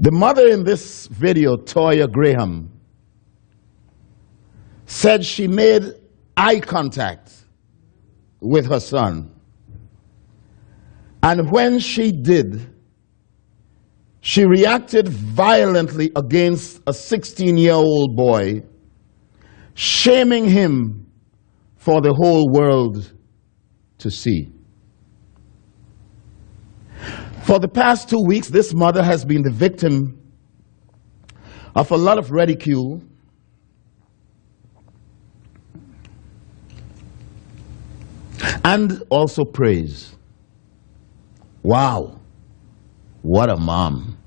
The mother in this video, Toya Graham, said she made eye contact with her son. And when she did, she reacted violently against a 16-year-old boy, shaming him for the whole world to see. For the past 2 weeks, this mother has been the victim of a lot of ridicule and also praise. Wow, what a mom.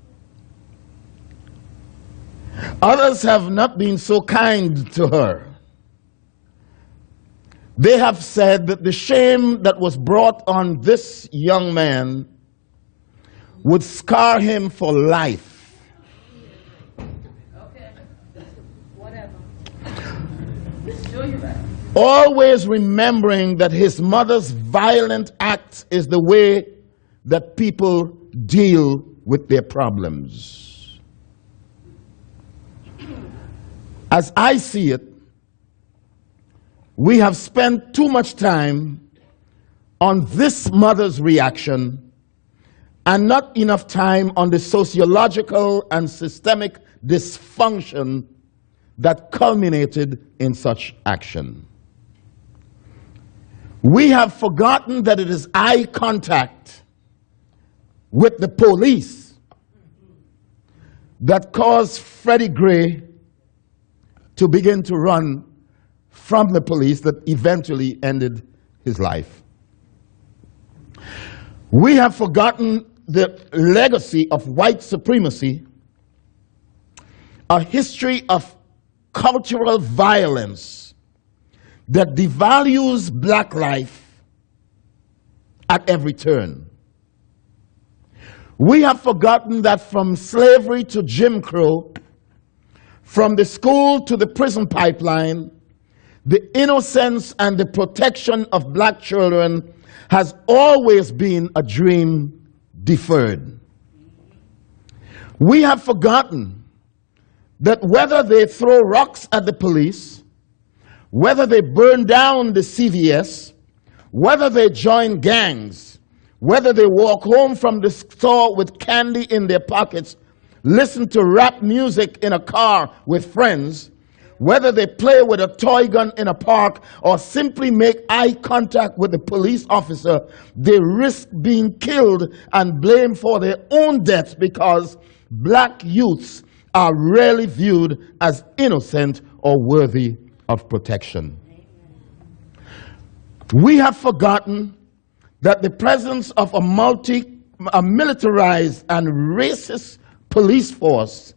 Others have not been so kind to her. They have said that the shame that was brought on this young man would scar him for life. Okay, whatever. Sure you're right. Always remembering that his mother's violent act is the way that people deal with their problems. As I see it, we have spent too much time on this mother's reaction and not enough time on the sociological and systemic dysfunction that culminated in such action. We have forgotten that it is eye contact with the police that caused Freddie Gray to begin to run from the police that eventually ended his life. We have forgotten the legacy of white supremacy, a history of cultural violence that devalues black life at every turn. We have forgotten that from slavery to Jim Crow, from the school to the prison pipeline, the innocence and the protection of black children has always been a dream deferred. We have forgotten that whether they throw rocks at the police, whether they burn down the CVS, whether they join gangs, whether they walk home from the store with candy in their pockets, listen to rap music in a car with friends, whether they play with a toy gun in a park or simply make eye contact with the police officer, they risk being killed and blamed for their own deaths because black youths are rarely viewed as innocent or worthy of protection. We have forgotten that the presence of a militarized and racist police force,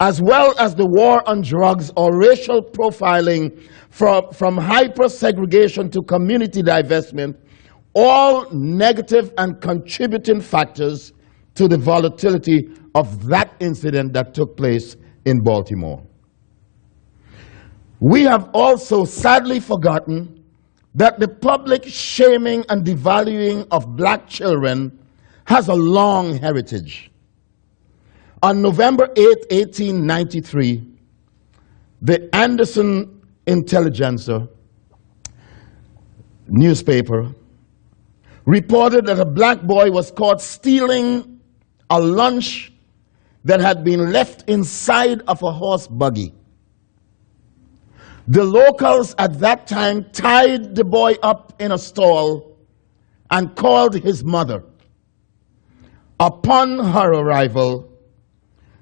as well as the war on drugs or racial profiling from hyper-segregation to community divestment, all negative and contributing factors to the volatility of that incident that took place in Baltimore. We have also sadly forgotten that the public shaming and devaluing of black children has a long heritage. On November 8, 1893, the Anderson Intelligencer newspaper reported that a black boy was caught stealing a lunch that had been left inside of a horse buggy. The locals at that time tied the boy up in a stall and called his mother. Upon her arrival,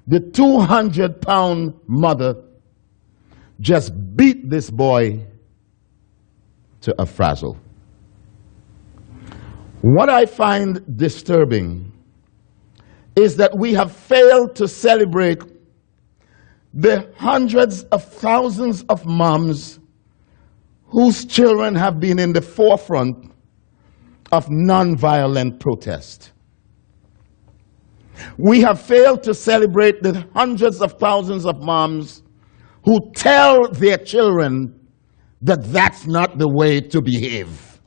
the 200-pound mother just beat this boy to a frazzle. What I find disturbing is that we have failed to celebrate the hundreds of thousands of moms whose children have been in the forefront of nonviolent protest. We have failed to celebrate the hundreds of thousands of moms who tell their children that that's not the way to behave.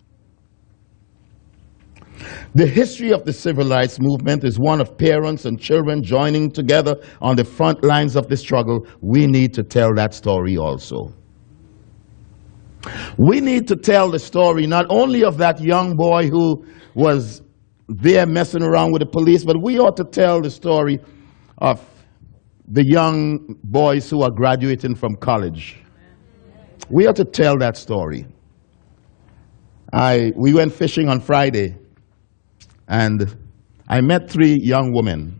The history of the civil rights movement is one of parents and children joining together on the front lines of the struggle. We need to tell that story also. We need to tell the story not only of that young boy who was there messing around with the police, but we ought to tell the story of the young boys who are graduating from college. We ought to tell that story. We went fishing on Friday, and I met 3 young women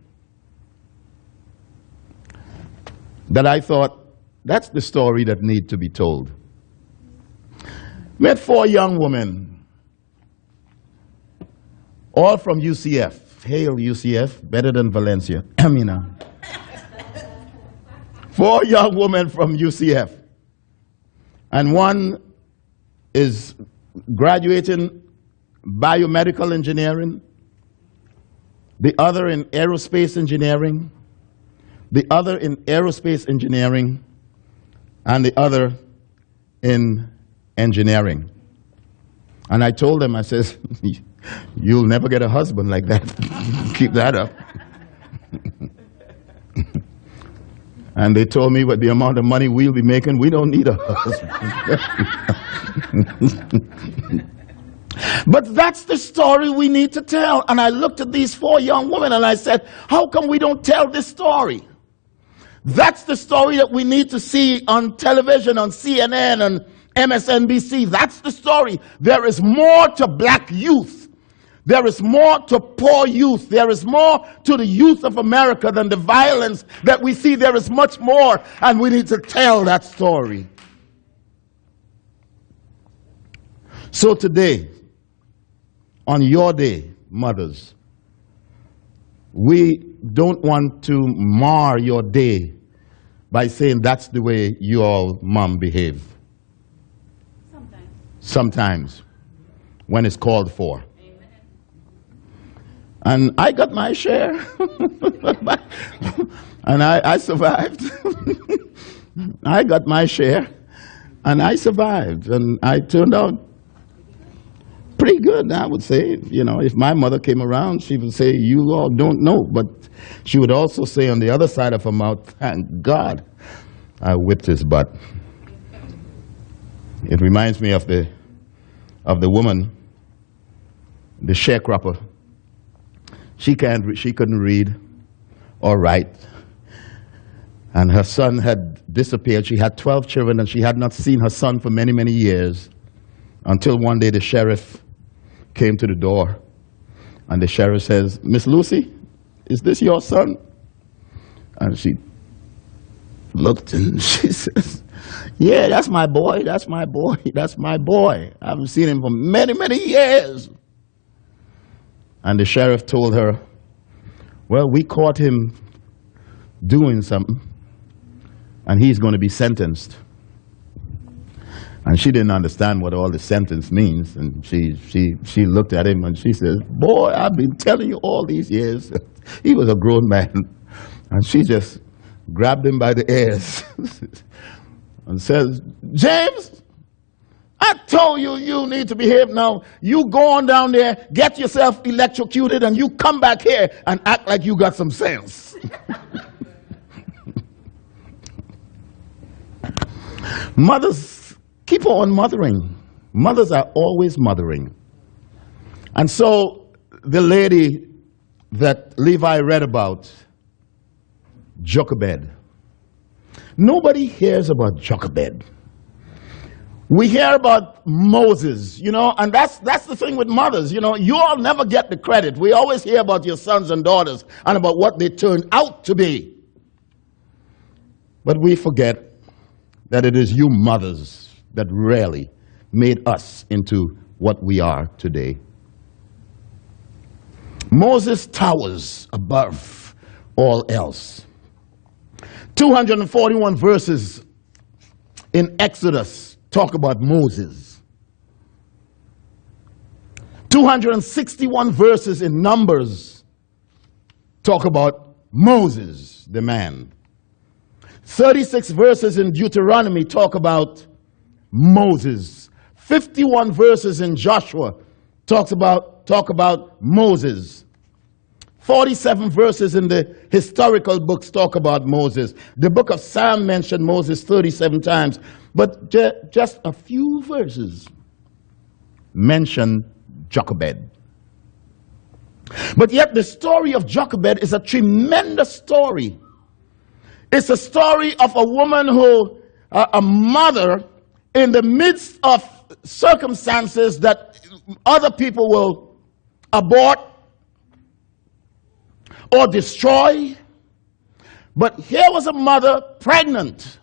that I thought, that's the story that needs to be told. Met 4 young women, all from UCF. Hail UCF, better than Valencia. Amina. 4 young women from UCF. And one is graduating biomedical engineering, the other in aerospace engineering, the other in aerospace engineering, and the other in engineering. And I told them, I says, you'll never get a husband like that. Keep that up. And they told me, with the amount of money we'll be making, we don't need a husband. But that's the story we need to tell. And I looked at these 4 young women and I said, how come we don't tell this story? That's the story that we need to see on television, on CNN and MSNBC. That's the story. There is more to black youth. There is more to poor youth. There is more to the youth of America than the violence that we see. There is much more, and we need to tell that story. So today, on your day, mothers, we don't want to mar your day by saying that's the way you all mom behave. Sometimes, when it's called for. And I got my share, and I survived. I got my share, and I survived, and I turned out pretty good, I would say. You know, if my mother came around, she would say, you all don't know, but she would also say on the other side of her mouth, thank God I whipped his butt. It reminds me of the woman, the sharecropper. She couldn't read or write, and her son had disappeared. She had 12 children, and she had not seen her son for many, many years, until one day the sheriff came to the door, and the sheriff says, Miss Lucy, is this your son? And she looked, and she says, yeah, that's my boy, that's my boy, that's my boy. I haven't seen him for many, many years. And the sheriff told her, well, we caught him doing something, and he's going to be sentenced. And she didn't understand what all the sentence means, and she looked at him and she says, boy, I've been telling you all these years. He was a grown man. And she just grabbed him by the ears and says, James, I told you you need to behave now. You go on down there, get yourself electrocuted, and you come back here and act like you got some sense. Mothers, keep on mothering. Mothers are always mothering. And so the lady that Levi read about, Jochebed. Nobody hears about Jochebed. We hear about Moses, you know, and that's the thing with mothers. You know, you all never get the credit. We always hear about your sons and daughters and about what they turned out to be. But we forget that it is you mothers that really made us into what we are today. Moses towers above all else. 241 verses in Exodus talk about Moses. 261 verses in Numbers talk about Moses, the man. 36 verses in Deuteronomy talk about Moses. 51 verses in Joshua talks about talk about Moses. 47 verses in the historical books talk about Moses. The book of Psalm mentioned Moses 37 times, but just a few verses mention Jochebed. But yet the story of Jochebed is a tremendous story. It's a story of a woman who, a mother, in the midst of circumstances that other people will abort or destroy. But here was a mother pregnant,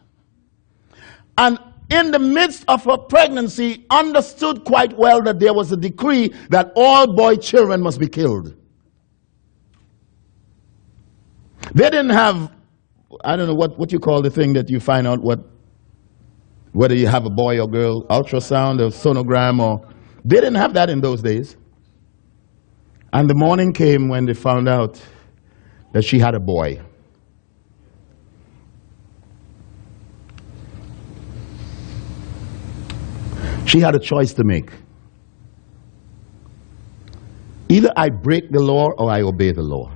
and in the midst of her pregnancy understood quite well that there was a decree that all boy children must be killed. They didn't have, I don't know what you call the thing that you find out whether you have a boy or girl, ultrasound or sonogram, or they didn't have that in those days. And the morning came when they found out that she had a boy. She had a choice to make. Either I break the law or I obey the law.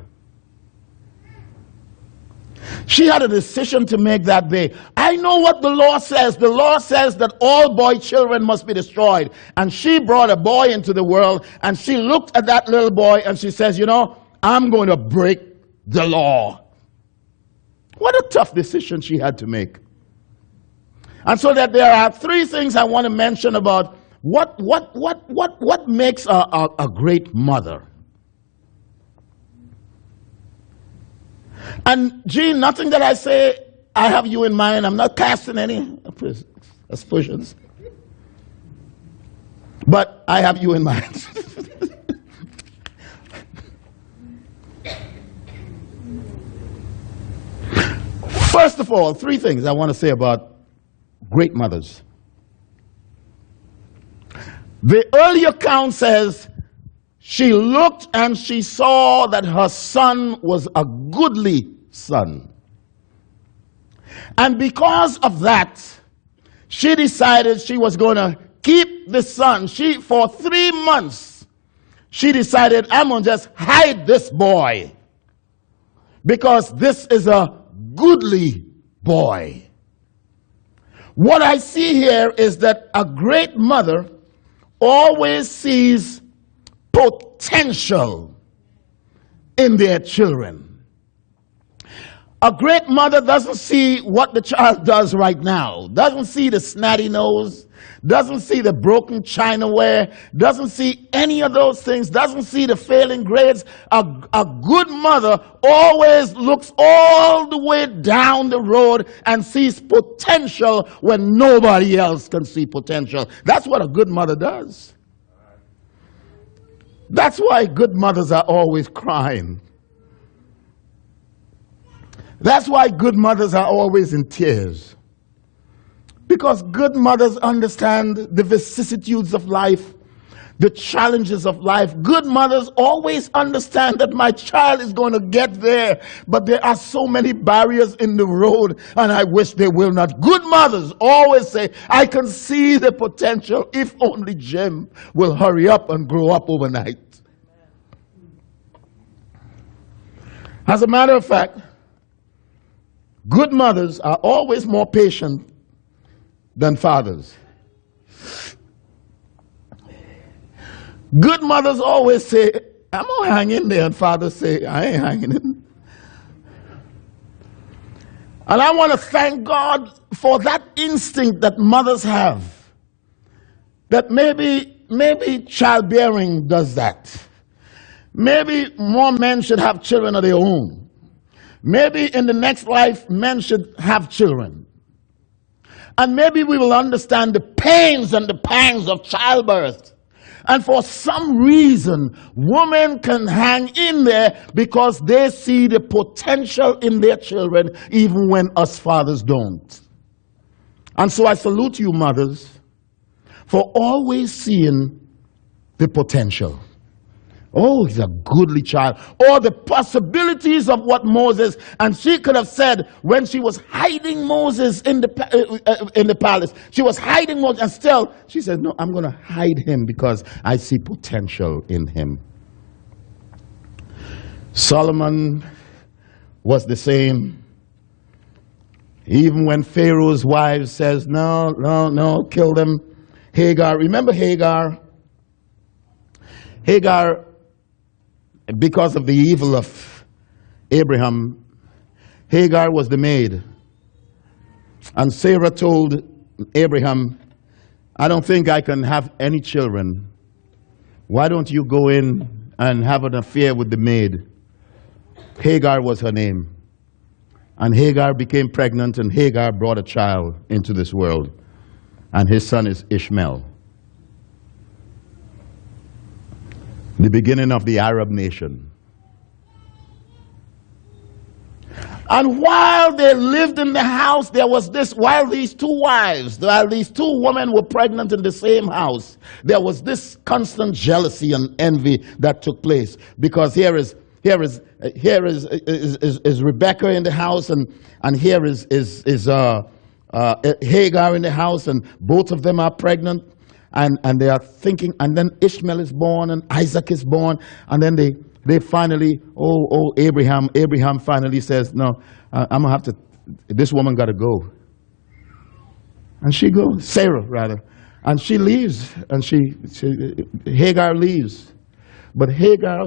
She had a decision to make that day. I know what the law says. The law says that all boy children must be destroyed. And she brought a boy into the world, and she looked at that little boy and she says, you know, I'm going to break the law. What a tough decision she had to make. And so that there are three things I want to mention about what makes a great mother. And Gene, nothing that I say, I have you in mind. I'm not casting any aspersions. But I have you in mind. First of all, three things I want to say about great mothers. The early account says, she looked and she saw that her son was a goodly son. And because of that, she decided she was going to keep the son. For 3 months, she decided, I'm going to just hide this boy because this is a goodly boy. What I see here is that a great mother always sees potential in their children. A great mother doesn't see what the child does right now, doesn't see the snotty nose, doesn't see the broken chinaware, doesn't see any of those things, doesn't see the failing grades. A good mother always looks all the way down the road and sees potential when nobody else can see potential. That's what a good mother does. That's why good mothers are always crying. That's why good mothers are always in tears. Because good mothers understand the vicissitudes of life, the challenges of life. Good mothers always understand that my child is going to get there, but there are so many barriers in the road, and I wish they will not. Good mothers always say, I can see the potential if only Jim will hurry up and grow up overnight. As a matter of fact, good mothers are always more patient than fathers. Good mothers always say, I'm going to hang in there, and fathers say, I ain't hanging in. And I want to thank God for that instinct that mothers have, that maybe childbearing does that. Maybe more men should have children of their own. Maybe in the next life, men should have children. And maybe we will understand the pains and the pangs of childbirth. And for some reason, women can hang in there because they see the potential in their children, even when us fathers don't. And so I salute you, mothers, for always seeing the potential. Oh, he's a goodly child. Or the possibilities of what Moses, and she could have said when she was hiding Moses in the palace, she was hiding Moses, and still she said, no, I'm going to hide him because I see potential in him. Solomon was the same. Even when Pharaoh's wife says, no, no, no, kill them. Hagar, remember Hagar? Hagar, because of the evil of Abraham, Hagar was the maid. And Sarah told Abraham, I don't think I can have any children. Why don't you go in and have an affair with the maid? Hagar was her name. And Hagar became pregnant, and Hagar brought a child into this world. And his son is Ishmael. The beginning of the Arab nation. And while they lived in the house, there was this, while these two women were pregnant in the same house, there was this constant jealousy and envy that took place. Because here is Rebecca in the house, and here is Hagar in the house, and both of them are pregnant. And they are thinking, and then Ishmael is born, and Isaac is born, and then they finally, Abraham finally says, no, I'm going to have to, this woman got to go. And she goes, Sarah rather, and she leaves, and Hagar leaves. But Hagar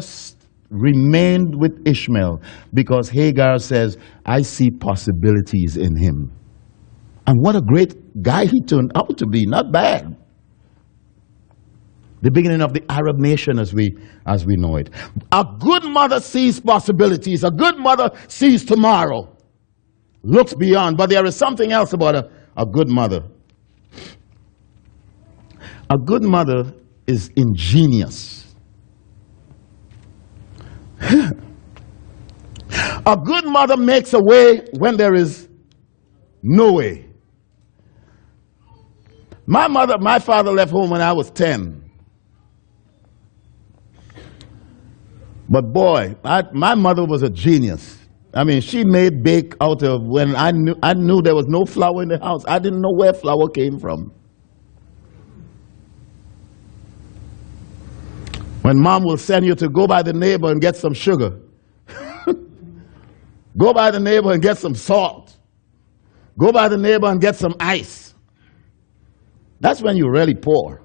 remained with Ishmael because Hagar says, I see possibilities in him. And what a great guy he turned out to be, not bad. The beginning of the Arab nation as we know it. A good mother sees possibilities. A good mother sees tomorrow. Looks beyond. But there is something else about a good mother. A good mother is ingenious. A good mother makes a way when there is no way. My father left home when I was 10. But boy, my mother was a genius. I mean, she made bake out of, when I knew there was no flour in the house. I didn't know where flour came from. When mom will send you to go by the neighbor and get some sugar. Go by the neighbor and get some salt. Go by the neighbor and get some ice. That's when you're really poor.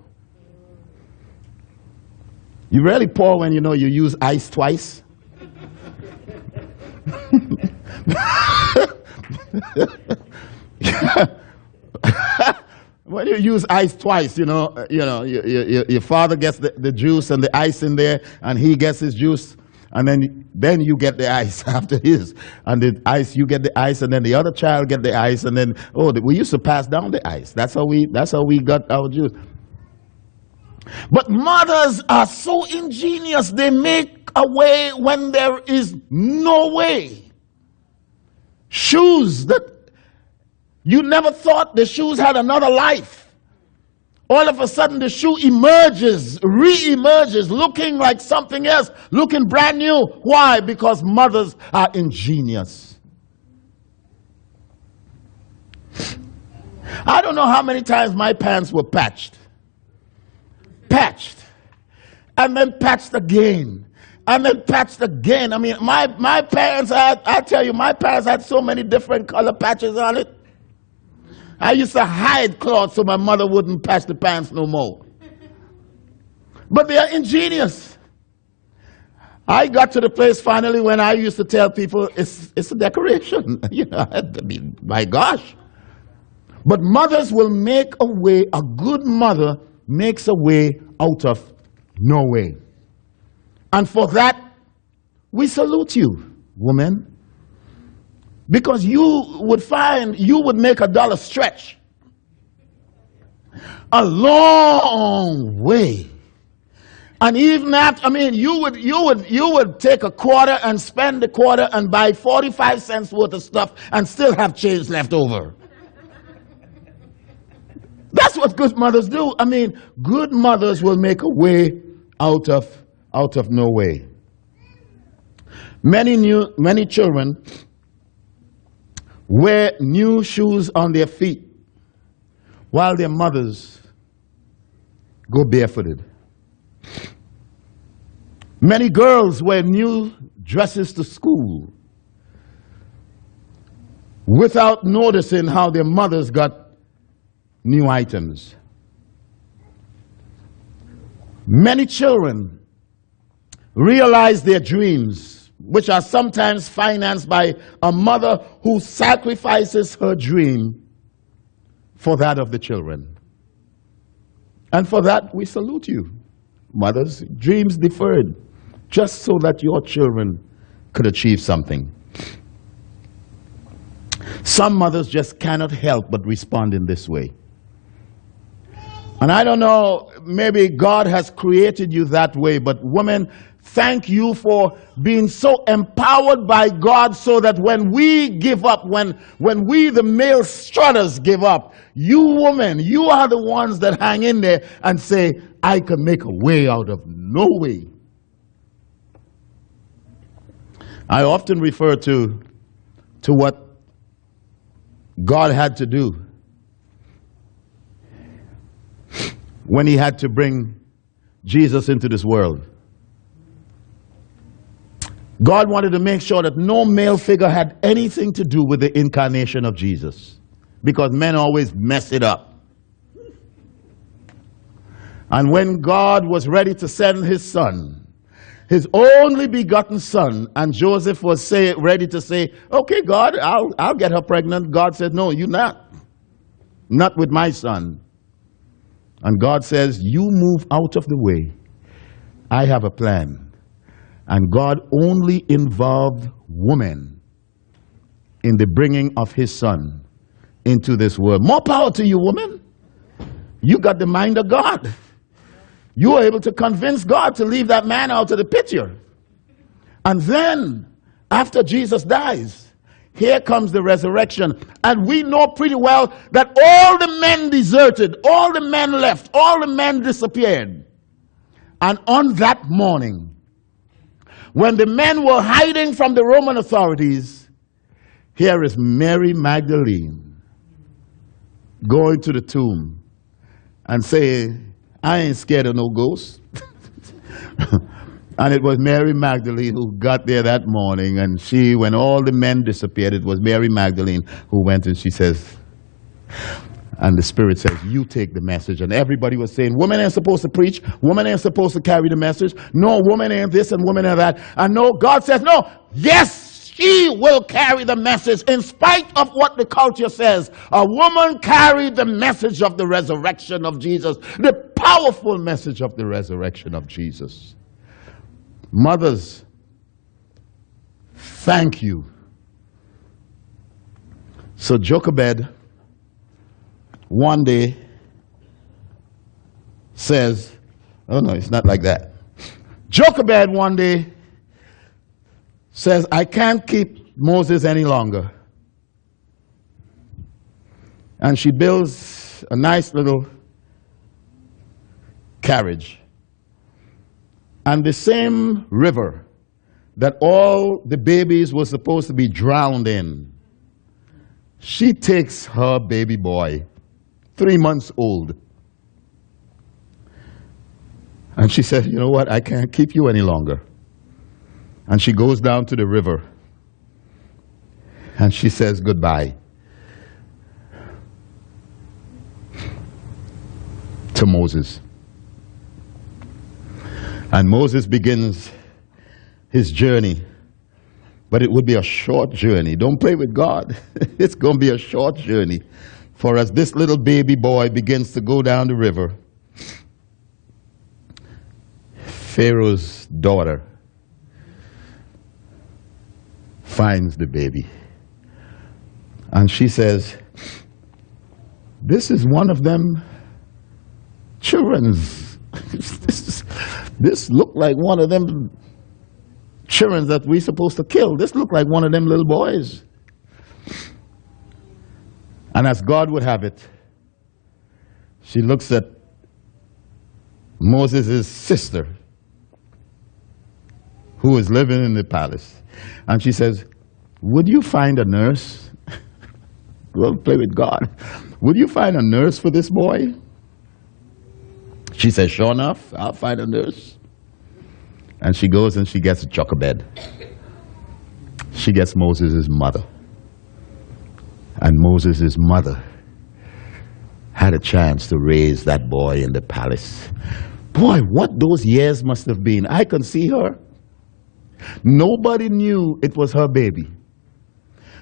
You're really poor when you know you use ice twice. When you use ice twice, your father gets the juice and the ice in there, and he gets his juice, and then you get the ice after his, and the ice, you get the ice, and then the other child get the ice, and then we used to pass down the ice. That's how we got our juice. But mothers are so ingenious, they make a way when there is no way. Shoes that you never thought the shoes had another life. All of a sudden the shoe re-emerges, looking like something else, looking brand new. Why? Because mothers are ingenious. I don't know how many times my pants were patched, and then patched again, and then patched again. I mean, my parents had, I tell you, my parents had so many different color patches on it. I used to hide cloth so my mother wouldn't patch the pants no more. But they are ingenious. I got to the place finally when I used to tell people it's a decoration. I mean, my gosh. But mothers will make a way. A good mother makes a way out of no way. And for that, we salute you, women. Because you would find you would make $1 stretch a long way. And even after, I mean, you would take a quarter and spend the quarter and buy 45 cents worth of stuff and still have change left over. That's what good mothers do. I mean, good mothers will make a way out of out of no way. Many children wear new shoes on their feet while their mothers go barefooted. Many girls wear new dresses to school without noticing how their mothers got new items. Many children realize their dreams, which are sometimes financed by a mother who sacrifices her dream for that of the children. And for that, we salute you, mothers. Dreams deferred, just so that your children could achieve something. Some mothers just cannot help but respond in this way. And I don't know, maybe God has created you that way, but women, thank you for being so empowered by God so that when we give up, when we, the male strutters, give up, you women, you are the ones that hang in there and say, I can make a way out of no way. I often refer to what God had to do when he had to bring Jesus into this world. God wanted to make sure that no male figure had anything to do with the incarnation of Jesus, because men always mess it up. And when God was ready to send his son, his only begotten son, and Joseph was ready to say, okay, God, I'll get her pregnant. God said, no, you're not with my son. And God says, you move out of the way. I have a plan. And God only involved women in the bringing of his son into this world. More power to you, women. You got the mind of God. You were able to convince God to leave that man out of the picture. And then, after Jesus dies, here comes the resurrection. And we know pretty well that all the men deserted, all the men left, all the men disappeared. And on that morning, when the men were hiding from the Roman authorities, here is Mary Magdalene going to the tomb and saying, I ain't scared of no ghosts. And it was Mary Magdalene who got there that morning, and she, when all the men disappeared, it was Mary Magdalene who went and she says, and the Spirit says, you take the message. And everybody was saying, women ain't supposed to preach, women ain't supposed to carry the message, no, women ain't this and women ain't that. And no, God says, no, yes, she will carry the message in spite of what the culture says. A woman carried the message of the resurrection of Jesus, the powerful message of the resurrection of Jesus. Mothers, thank you. So Jochebed one day says, oh no, it's not like that. Jochebed one day says, I can't keep Moses any longer. And she builds a nice little carriage. And the same river that all the babies were supposed to be drowned in, she takes her baby boy, 3 months old. And she said, you know what, I can't keep you any longer. And she goes down to the river. And she says goodbye to Moses. And Moses begins his journey. But it would be a short journey. Don't play with God. It's going to be a short journey. For as this little baby boy begins to go down the river, Pharaoh's daughter finds the baby. And she says, this is one of them children's. This looked like one of them children that we're supposed to kill. This looked like one of them little boys. And as God would have it, she looks at Moses' sister who is living in the palace. And she says, would you find a nurse? Go play with God. Would you find a nurse for this boy? She says, sure enough, I'll find a nurse. And she goes and she gets a chocker bed. She gets Moses' mother. And Moses' mother had a chance to raise that boy in the palace. Boy, what those years must have been. I can see her. Nobody knew it was her baby.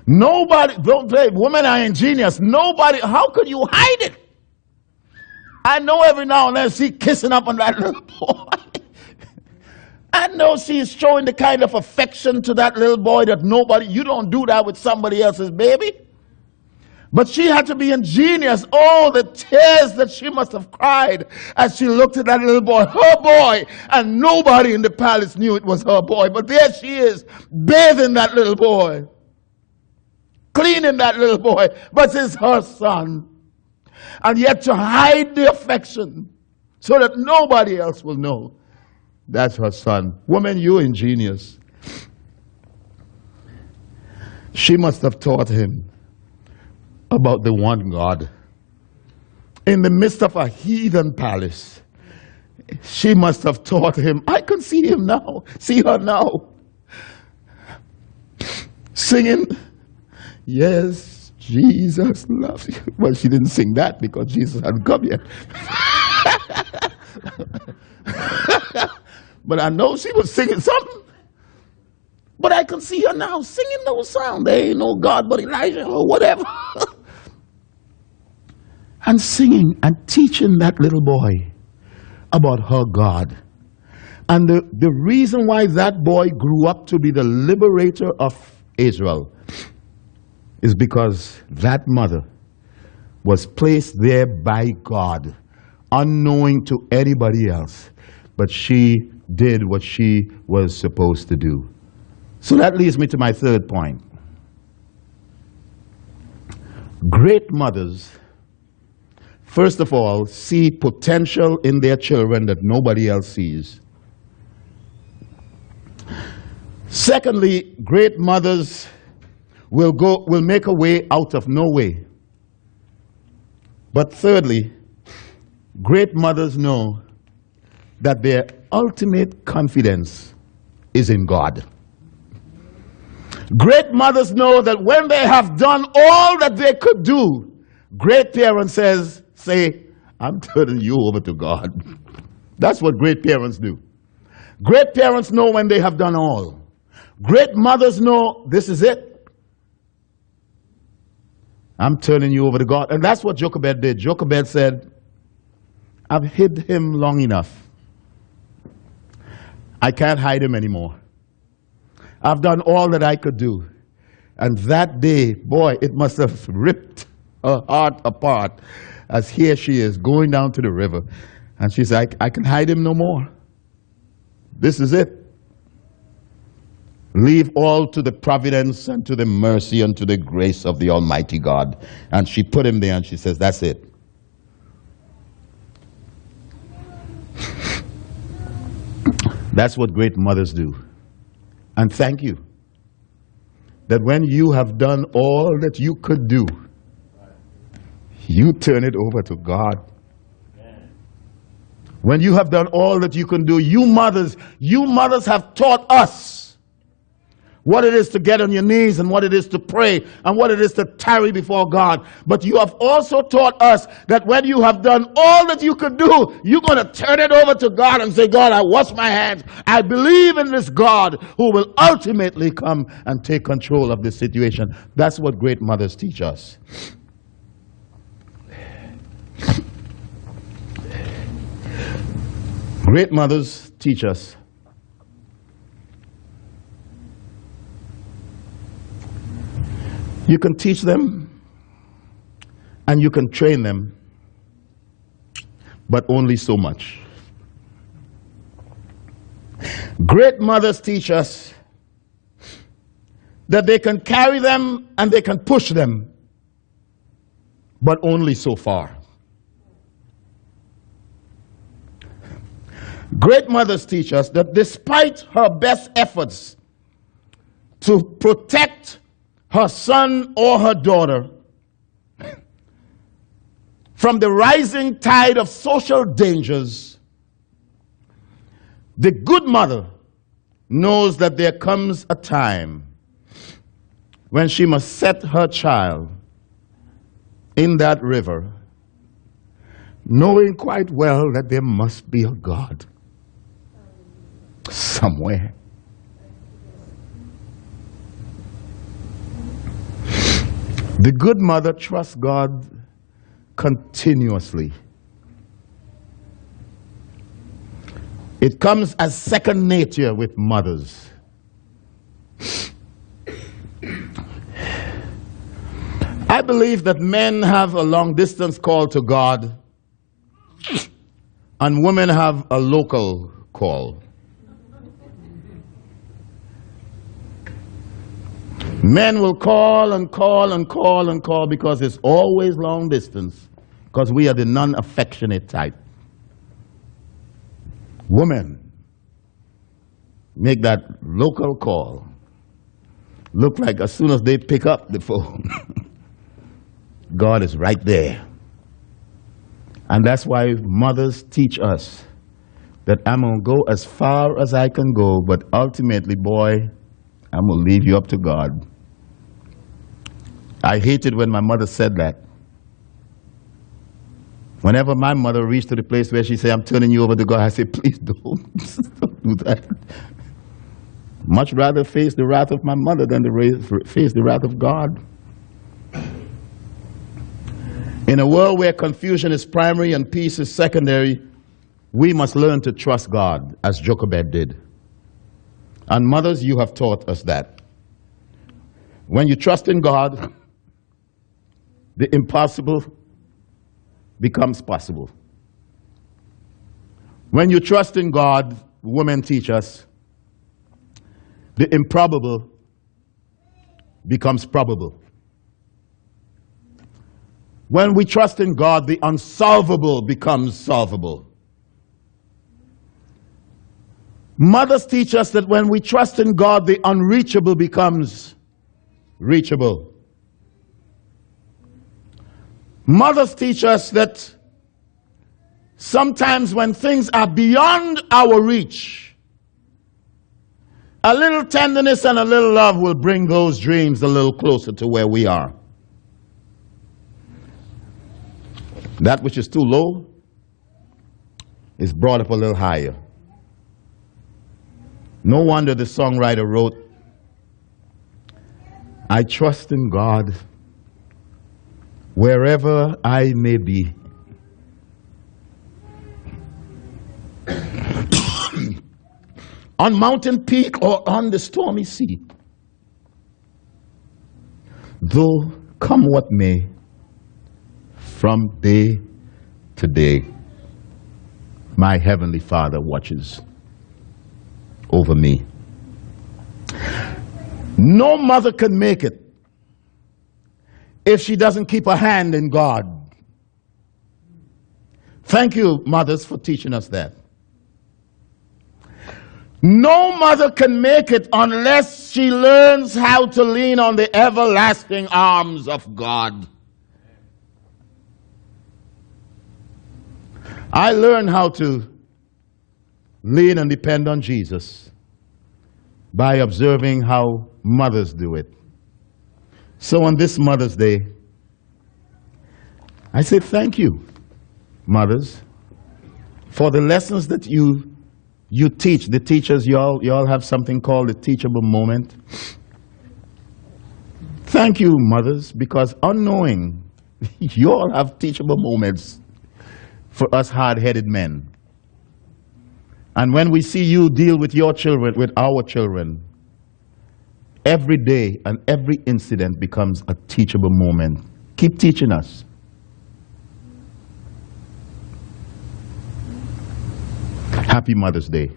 Nobody, women are ingenious. Nobody, how could you hide it? I know every now and then she's kissing up on that little boy. I know she's showing the kind of affection to that little boy that you don't do that with somebody else's baby. But she had to be ingenious. Oh, the tears that she must have cried as she looked at that little boy, her boy, and nobody in the palace knew it was her boy. But there she is, bathing that little boy, cleaning that little boy, but it's her son. And yet to hide the affection so that nobody else will know that's her son. Woman, you're ingenious. She must have taught him about the one God. In the midst of a heathen palace, she must have taught him. I can see him now, see her now, singing, yes, Jesus loves you. Well, she didn't sing that because Jesus hadn't come yet. But I know she was singing something. But I can see her now singing those songs. There ain't no God but Elijah or whatever. And singing and teaching that little boy about her God. And the reason why that boy grew up to be the liberator of Israel is because that mother was placed there by God, unknowing to anybody else. But she did what she was supposed to do. So that leads me to my third point. Great mothers, first of all, see potential in their children that nobody else sees. Secondly, great mothers will make a way out of no way. But thirdly, great mothers know that their ultimate confidence is in God. Great mothers know that when they have done all that they could do, great parents say, I'm turning you over to God. That's what great parents do. Great parents know when they have done all. Great mothers know this is it. I'm turning you over to God. And that's what Jochebed did. Jochebed said, I've hid him long enough. I can't hide him anymore. I've done all that I could do. And that day, boy, it must have ripped her heart apart as here she is going down to the river. And she said, I can hide him no more. This is it. Leave all to the providence and to the mercy and to the grace of the Almighty God. And she put him there and she says, that's it. That's what great mothers do. And thank you that when you have done all that you could do, you turn it over to God. When you have done all that you can do, you mothers have taught us what it is to get on your knees and what it is to pray and what it is to tarry before God. But you have also taught us that when you have done all that you could do, you're going to turn it over to God and say, God, I wash my hands. I believe in this God who will ultimately come and take control of this situation. That's what great mothers teach us. Great mothers teach us you can teach them and you can train them, but only so much. Great mothers teach us that they can carry them and they can push them, but only so far. Great mothers teach us that despite her best efforts to protect her son or her daughter from the rising tide of social dangers, the good mother knows that there comes a time when she must set her child in that river, knowing quite well that there must be a God somewhere. The good mother trusts God continuously. It comes as second nature with mothers. I believe that men have a long distance call to God and women have a local call. Men will call and call and call and call because it's always long distance, because we are the non-affectionate type. Women make that local call look like as soon as they pick up the phone, God is right there. And that's why mothers teach us that I'm going to go as far as I can go, but ultimately, boy, I'm going to leave you up to God. I hated when my mother said that. Whenever my mother reached to the place where she said, I'm turning you over to God, I say, please don't, don't do that. Much rather face the wrath of my mother than to face the wrath of God. In a world where confusion is primary and peace is secondary, we must learn to trust God, as Jochebed did. And mothers, you have taught us that. When you trust in God, the impossible becomes possible. When you trust in God, women teach us, the improbable becomes probable. When we trust in God, the unsolvable becomes solvable. Mothers teach us that when we trust in God, the unreachable becomes reachable. Mothers teach us that sometimes when things are beyond our reach, a little tenderness and a little love will bring those dreams a little closer to where we are. That which is too low is brought up a little higher. No wonder the songwriter wrote, I trust in God wherever I may be. On mountain peak or on the stormy sea. Though come what may, from day to day, my Heavenly Father watches over me. No mother can make it if she doesn't keep her hand in God. Thank you, mothers, for teaching us that. No mother can make it unless she learns how to lean on the everlasting arms of God. I learned how to lean and depend on Jesus by observing how mothers do it. So on this Mother's Day, I say thank you, mothers, for the lessons that you teach. The teachers, you all have something called the teachable moment. Thank you, mothers, because unknowing, you all have teachable moments for us hard-headed men. And when we see you deal with your children, with our children, every day and every incident becomes a teachable moment. Keep teaching us. Happy Mother's Day.